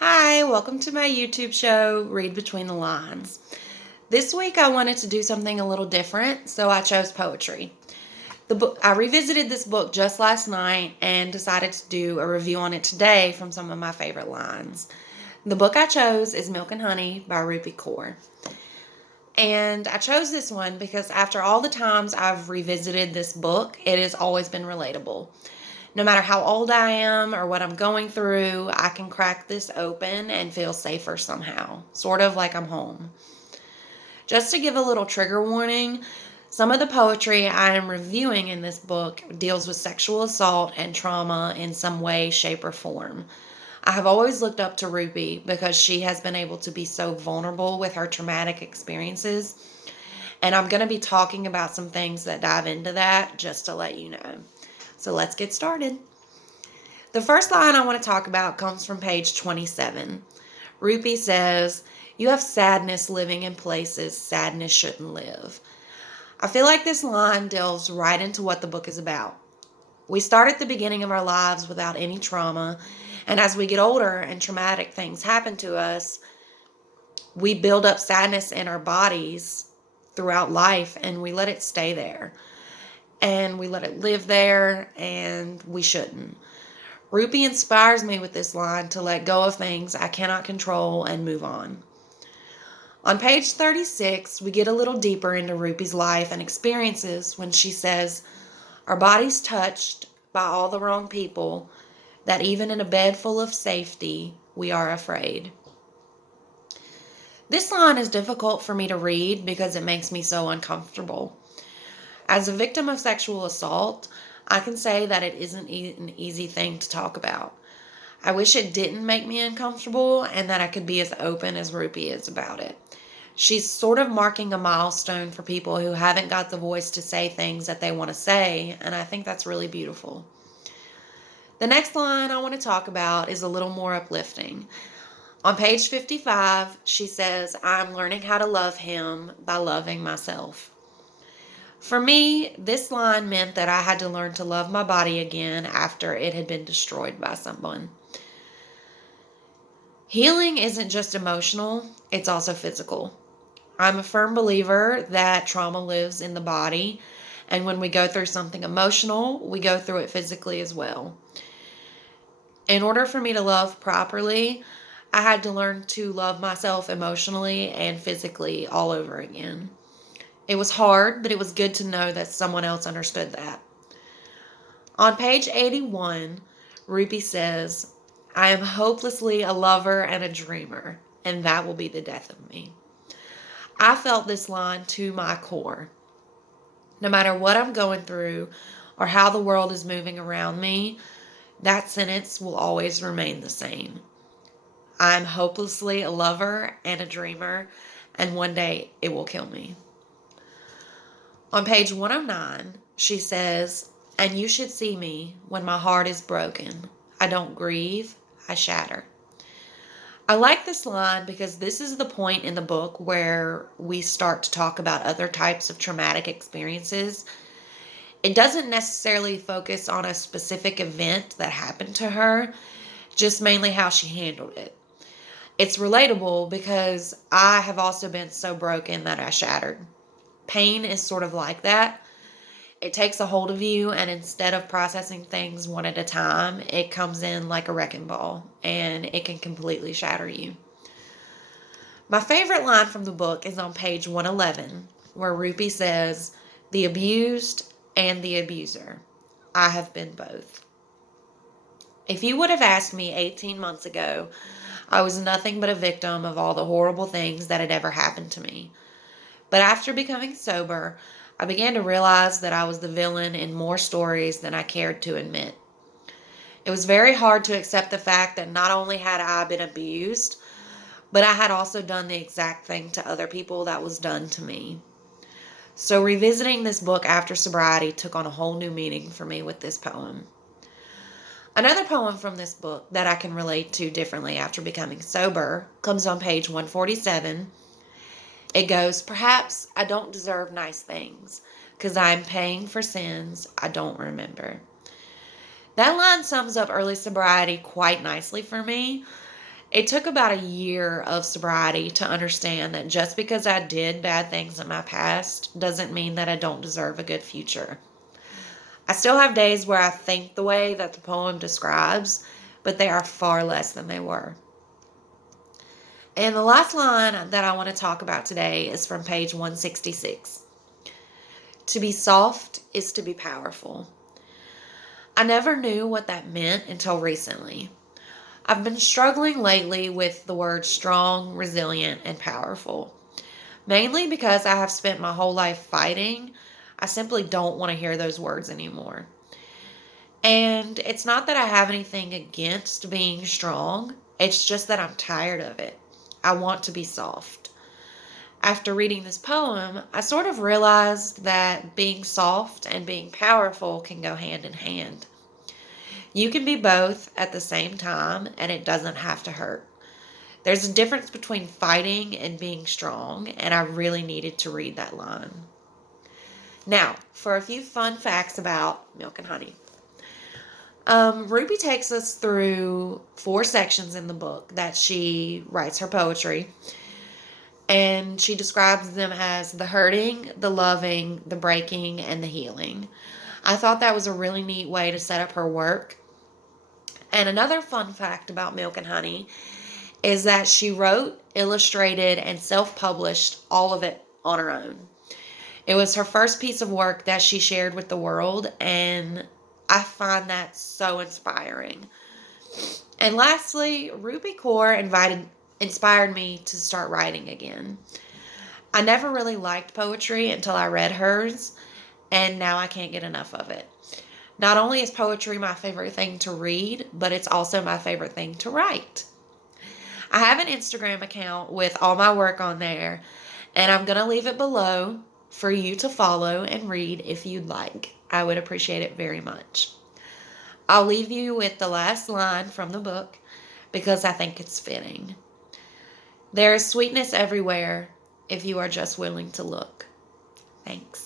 Hi, welcome to my YouTube show, Read Between the Lines. This week I wanted to do something a little different, so I chose poetry. I revisited this book just last night and decided to do a review on it today from some of my favorite lines. The book I chose is Milk and Honey by Rupi Kaur. And I chose this one because after all the times I've revisited this book, it has always been relatable. No matter how old I am or what I'm going through, I can crack this open and feel safer somehow, sort of like I'm home. Just to give a little trigger warning, some of the poetry I am reviewing in this book deals with sexual assault and trauma in some way, shape, or form. I have always looked up to Rupi because she has been able to be so vulnerable with her traumatic experiences. And I'm going to be talking about some things that dive into that just to let you know. So let's get started. The first line I want to talk about comes from page 27. Rupi says, "You have sadness living in places sadness shouldn't live." I feel like this line delves right into what the book is about. We start at the beginning of our lives without any trauma, and as we get older and traumatic things happen to us, we build up sadness in our bodies throughout life and we let it stay there. And we let it live there, and we shouldn't. Rupi inspires me with this line to let go of things I cannot control and move on. On page 36, we get a little deeper into Rupi's life and experiences when she says, "Our bodies touched by all the wrong people, that even in a bed full of safety, we are afraid." This line is difficult for me to read because it makes me so uncomfortable. As a victim of sexual assault, I can say that it isn't an easy thing to talk about. I wish it didn't make me uncomfortable and that I could be as open as Rupi is about it. She's sort of marking a milestone for people who haven't got the voice to say things that they want to say, and I think that's really beautiful. The next line I want to talk about is a little more uplifting. On page 55, she says, "I'm learning how to love him by loving myself." For me, this line meant that I had to learn to love my body again after it had been destroyed by someone. Healing isn't just emotional, it's also physical. I'm a firm believer that trauma lives in the body, and when we go through something emotional, we go through it physically as well. In order for me to love properly, I had to learn to love myself emotionally and physically all over again. It was hard, but it was good to know that someone else understood that. On page 81, Rupi says, "I am hopelessly a lover and a dreamer, and that will be the death of me." I felt this line to my core. No matter what I'm going through or how the world is moving around me, that sentence will always remain the same. I'm hopelessly a lover and a dreamer, and one day it will kill me. On page 109, she says, "And you should see me when my heart is broken. I don't grieve, I shatter." I like this line because this is the point in the book where we start to talk about other types of traumatic experiences. It doesn't necessarily focus on a specific event that happened to her, just mainly how she handled it. It's relatable because I have also been so broken that I shattered. Pain is sort of like that. It takes a hold of you, and instead of processing things one at a time, it comes in like a wrecking ball, and it can completely shatter you. My favorite line from the book is on page 111, where Rupi says, "The abused and the abuser. I have been both." If you would have asked me 18 months ago, I was nothing but a victim of all the horrible things that had ever happened to me. But after becoming sober, I began to realize that I was the villain in more stories than I cared to admit. It was very hard to accept the fact that not only had I been abused, but I had also done the exact thing to other people that was done to me. So revisiting this book after sobriety took on a whole new meaning for me with this poem. Another poem from this book that I can relate to differently after becoming sober comes on page 147. It goes, "Perhaps I don't deserve nice things, 'cause I'm paying for sins I don't remember." That line sums up early sobriety quite nicely for me. It took about a year of sobriety to understand that just because I did bad things in my past doesn't mean that I don't deserve a good future. I still have days where I think the way that the poem describes, but they are far less than they were. And the last line that I want to talk about today is from page 166. To be soft is to be powerful. I never knew what that meant until recently. I've been struggling lately with the words strong, resilient, and powerful. Mainly because I have spent my whole life fighting. I simply don't want to hear those words anymore. And it's not that I have anything against being strong, it's just that I'm tired of it. I want to be soft. After reading this poem, I sort of realized that being soft and being powerful can go hand in hand. You can be both at the same time, and it doesn't have to hurt. There's a difference between fighting and being strong, and I really needed to read that line. Now, for a few fun facts about Milk and Honey. Rupi takes us through 4 sections in the book that she writes her poetry, and she describes them as the hurting, the loving, the breaking, and the healing. I thought that was a really neat way to set up her work. And another fun fact about Milk and Honey is that she wrote, illustrated, and self-published all of it on her own. It was her first piece of work that she shared with the world, and I find that so inspiring. And lastly, Rupi Kaur inspired me to start writing again. I never really liked poetry until I read hers, and now I can't get enough of it. Not only is poetry my favorite thing to read, but it's also my favorite thing to write. I have an Instagram account with all my work on there, and I'm going to leave it below for you to follow and read if you'd like. I would appreciate it very much. I'll leave you with the last line from the book because I think it's fitting. There is sweetness everywhere if you are just willing to look. Thanks.